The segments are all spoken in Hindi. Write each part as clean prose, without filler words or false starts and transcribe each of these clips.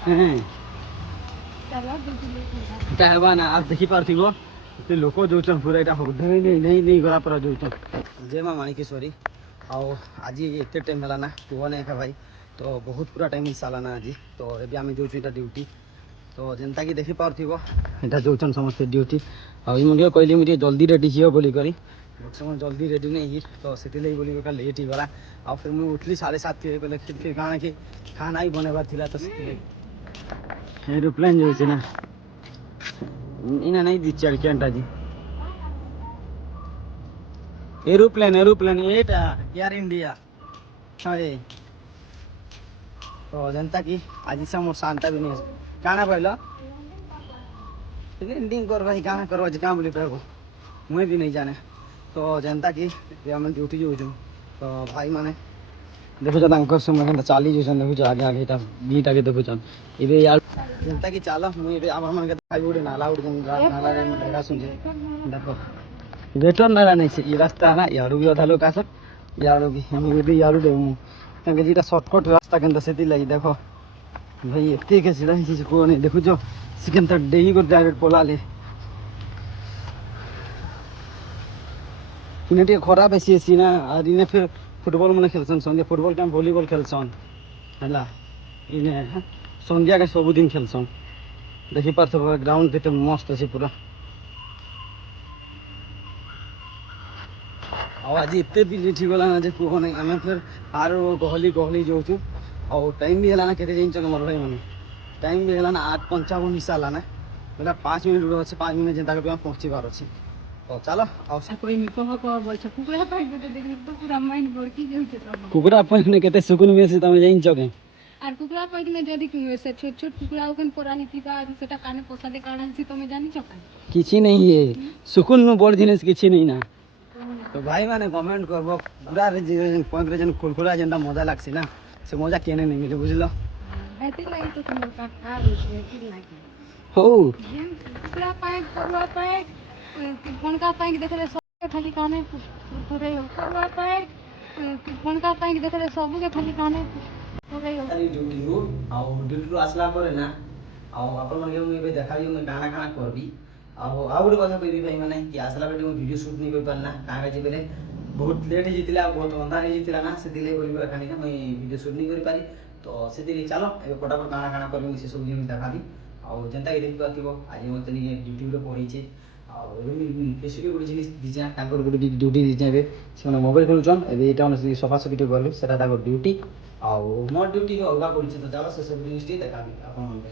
এটা হেবা না আর দেখি পারথিব ସେ ଲୋକ ଯାଉଛନ୍ ପୁରା ଏଇଟା ନେଇ ଗଲା ପୁରା ଯାଉଛନ୍ ଜୟ ମା ମାଣିକେଶ୍ୱରୀ। ଆଉ ଆଜି ଏତେ ଟାଇମ୍ ହେଲା ନା କୁହ ନାଇଁ ଏକା ଭାଇ, ତ ବହୁତ ପୁରା ଟାଇମ୍ ହେଇସାରିଲା ନା ଆଜି। ତ ଏବେ ଆମେ ଯାଉଛୁ ଏଇଟା ଡ୍ୟୁଟି, ତ ଯେନ୍ତାକି ଦେଖିପାରୁଥିବ ଏଇଟା ଯାଉଛନ୍ ସମସ୍ତେ ଡ୍ୟୁଟି। ଆଉ ମୁଁ ଟିକେ କହିଲି ମୁଁ ଟିକେ ଜଲ୍ଦି ରେଡ଼ି ଝିଅ ବୋଲିକରି, ସେମାନେ ଜଲ୍ଦି ରେଡ଼ି ନେଇ ତ ସେଥିଲାଗି ବୋଲି ଏକା ଲେଟ୍ ହେଇଗଲା। ଆଉ ଫିର୍ ମୁଁ ଉଠିଲି 7:30 ବେଲେ ଫିର୍ କାଣା କି ଖାନା ବି ବନେଇବାର ଥିଲା, ତ ସେଥିଲାଗି ଏରୋପ୍ଲେନ୍ ଯାଉଛି ନା इना नहीं दी चल क्या जी एरोप्लेन एटा एयर इंडिया हाँ तो जनता की आज से मोर शांता भी नहीं काना पहला एंडिंग कर भाई काना करो आज काम बोली पाबो मुझे भी नहीं जाने। तो जनता की हम ड्यूटी जो तो भाई माने देखो से मतलब चाली जो देखो आगे आगे दीटा के देखो इबे यार जनता की चाल मुझे आम मन के खाई उड़े नाला उड़ नाला ढेरा सुन देखो बेटर नाला नहीं से ये रास्ता ना यार भी अधा लोग आसत यार भी हम भी यार दे ताके जेटा शॉर्टकट रास्ता केनता सेति लगी देखो भाई एते के सिधा ही को नहीं देखो जो सिकंदर डेही को डायरेक्ट पलाले इने टे खराब बेसी एसी ना और इने फिर फुटबॉल मन खेलसन संगे फुटबॉल टाइम वॉलीबॉल खेलसन हला इने संध्या के सब दिन खेलसन देखि पार्थ ग्राउंड केते मस्त अछि पूरा। ଆଉ ଆଜି ଏତେ ବିଜି ଠିଗଲା ନା ଯେ କୁହ ନାହିଁ ଆମେ ଫେର୍ ଆର ଗହଲି ଗହଲି ଯାଉଛୁ। ଆଉ ଟାଇମ୍ ବି ହେଲା ନା କେତେ ଜାଣିଛ ମୋର ଭାଇ ମାନେ ଟାଇମ୍ ବି ହେଲା ନା 8:55 ହିସାବ ହେଲା ନା ବୋଲେ 5 ମିନିଟ୍ ଅଛି 5 ମିନିଟ୍ ଯେନ୍ତା କରି ପହଞ୍ଚିବାର ଅଛି। ତ ଚାଲ ଆଉ କୁକୁଡ଼ା ପାଇଁ କେତେ ସୁକୁନ ମିଳୁଛି ତମେ ଜାଣିଛ କି আর কুকুড়া পাইকিনে যদি সে ছোট ছোট কুকুড়া ওখানে পরানি থিবা সেটা কানে পোষালে কারণ আছে তুমি জানিছ কানে କିଛି नहीं है सुकुन में बड़ जिनिस କିଛି नहीं ना। तो भाई माने कमेंट करबो पूरा पॉइंट रे जन खुलखुला जेंता मजा लागसी ना से मजा केने नहीं मिले बुझलो हेती लागि तो तुम का होছে কি লাগি हो কুকুড়া পাই কুকুড়া পাই কোনকা পাই দেখলে সব খালি কানে পুরে কুকুড়া পাই কোনকা পাই দেখলে সব के खाली काने पुरे ड्यूटी रू आउ ड्यूटी रू आसला परे ना आउ अपन मन के मैं देखाई मैं गाना गाना करबी आउ गोटे कथा कहबी भाई माने कि आसला बेटे मैं वीडियो शूट नहीं कर पारना काहे जे बेले बहुत लेट हो जितिला बहुत अंधार हो जितिला ना से दिले बोली खानी का मैं वीडियो शूट नहीं कर पारी। तो से दिले चलो ए फटाफट गाना गाना करबी से सब दिन देखाबी आउ जनता के देखि पाथिबो आज मते नहीं ड्यूटी रे पढ़ी छे आउ बेसिकली गोटे जिनिस दिजा तांकर गोटे ड्यूटी दिजा बे से मोबाइल खोलुछन एबे एटा on सफा सफी तो करबे सेटा ताको ड्यूटी आउ मोर ड्यूटी के अलगा पड़ी तो जाओ से सब जिनिस देखाबी अपन मन के।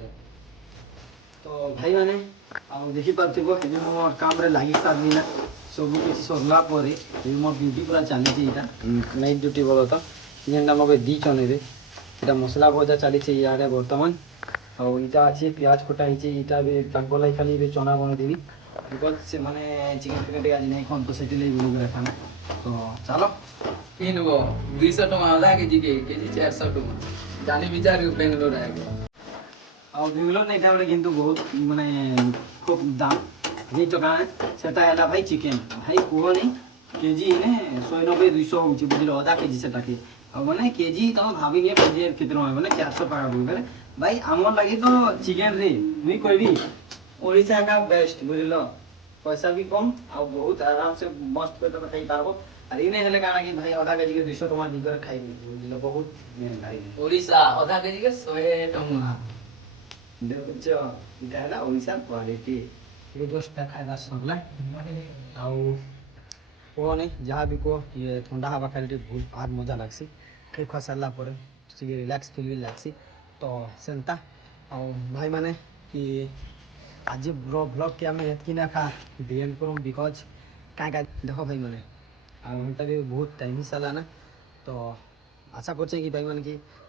तो भाई माने आउ देखि पाथिबो ए मो काम रे लागि साथी ना सब किसी सरला परे ए मो ड्यूटी पूरा चली छी इटा नाइट ड्यूटी बोलो तो जेंदा मगे दी चनेबे इटा मसला भजा चली छी यारे वर्तमान आउ इटा अछि प्याज कटा हिची इटा भी तांको लाई खाली बे चना बन देबी बिकॉज़ से माने चिकन फिकन आज नहीं कोन तो सेटी लै बोलू खाना। तो चलो किनबो 200 टका आधा केजी के केजी 400 टका जानी विचार बेंगलोर आएगा ଆଉ ବେଙ୍ଗଲୋର ନେଇଟା ବେଳେ କିନ୍ତୁ ବହୁତ ମାନେ ଖୁବ୍ ଦାମ ଯେ ଟଙ୍କା ସେଟା ହେଲା ଭାଇ ଚିକେନ ଭାଇ କୁହନି କେଜି ହେନେ 190-200 ହେଉଛି ବୁଝିଲ ଅଧା କେଜି ସେଟାକେ ଆଉ ମାନେ କେଜି ତମେ ଭାବିକି କେଜି କେତେ ଟଙ୍କା ମାନେ 400 ପାଖା ବୋଲେ ଭାଇ ଆମର ଲାଗି ତ ଚିକେନ ରେ ମୁଇଁ କହିବି ଓଡ଼ିଶା ଏକା ବେଷ୍ଟ ବୁଝିଲ ପଇସା ବି କମ୍ ଆଉ ବହୁତ ଆରାମସେ ମସ୍ତ କରି ତମେ ଖାଇପାରବ ଆର ଇନେ ହେଲେ କାଣା କି ଭାଇ ଅଧା କେଜି 200 ଟଙ୍କା ଦେଇକରି ଖାଇବି ବୁଝିଲ ବହୁତ ମେହଙ୍ଗା ओडिशा आधा केजी के 100 टका ଦେଖୁଛ ଏଇଟା ହେଲା ଓଡ଼ିଶାର କ୍ୱାଲିଟି ଏ ଦଶଟା ଖାଇବା ସରିଲା ଆଉ କୁହନି ଯାହା ବି କୁହ ଇଏ ଥଣ୍ଡା ହେବା ଖାଲି ଟିକେ ବହୁତ ଭାରି ମଜା ଲାଗ୍ସି ଖାଇ ଖୁଆ ସାରିଲା ପରେ ଟିକେ ରିଲାକ୍ସ ଫିଲ୍ ବି ଲାଗ୍ସି। ତ ସେନ୍ତା ଆଉ ଭାଇମାନେ କି ଆଜି ବ୍ଲଗ୍ଟି ଆମେ ଏତ୍କି ନାଖା ଡିଏନ୍ କରୁ ବିକଜ୍ କାଁ କାଁ ଦେଖ ଭାଇମାନେ ଆଉ ଏଇଟା ବି ବହୁତ ଟାଇମ୍ ହେଇସାରିଲା ନା। ତ ଆଶା କରୁଛେ କି ଭାଇମାନେ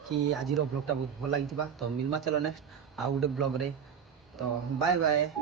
କି ଆଜିର ବ୍ଲଗ୍ଟା ବହୁତ ଭଲ ଲାଗିଥିବା ତ ମିଲ୍ମା ଚାଲ ନେକ୍ସଟ ଆଉ ଗୋଟେ ବ୍ଲଗ୍ରେ ତ ବାଏ ବାଏ।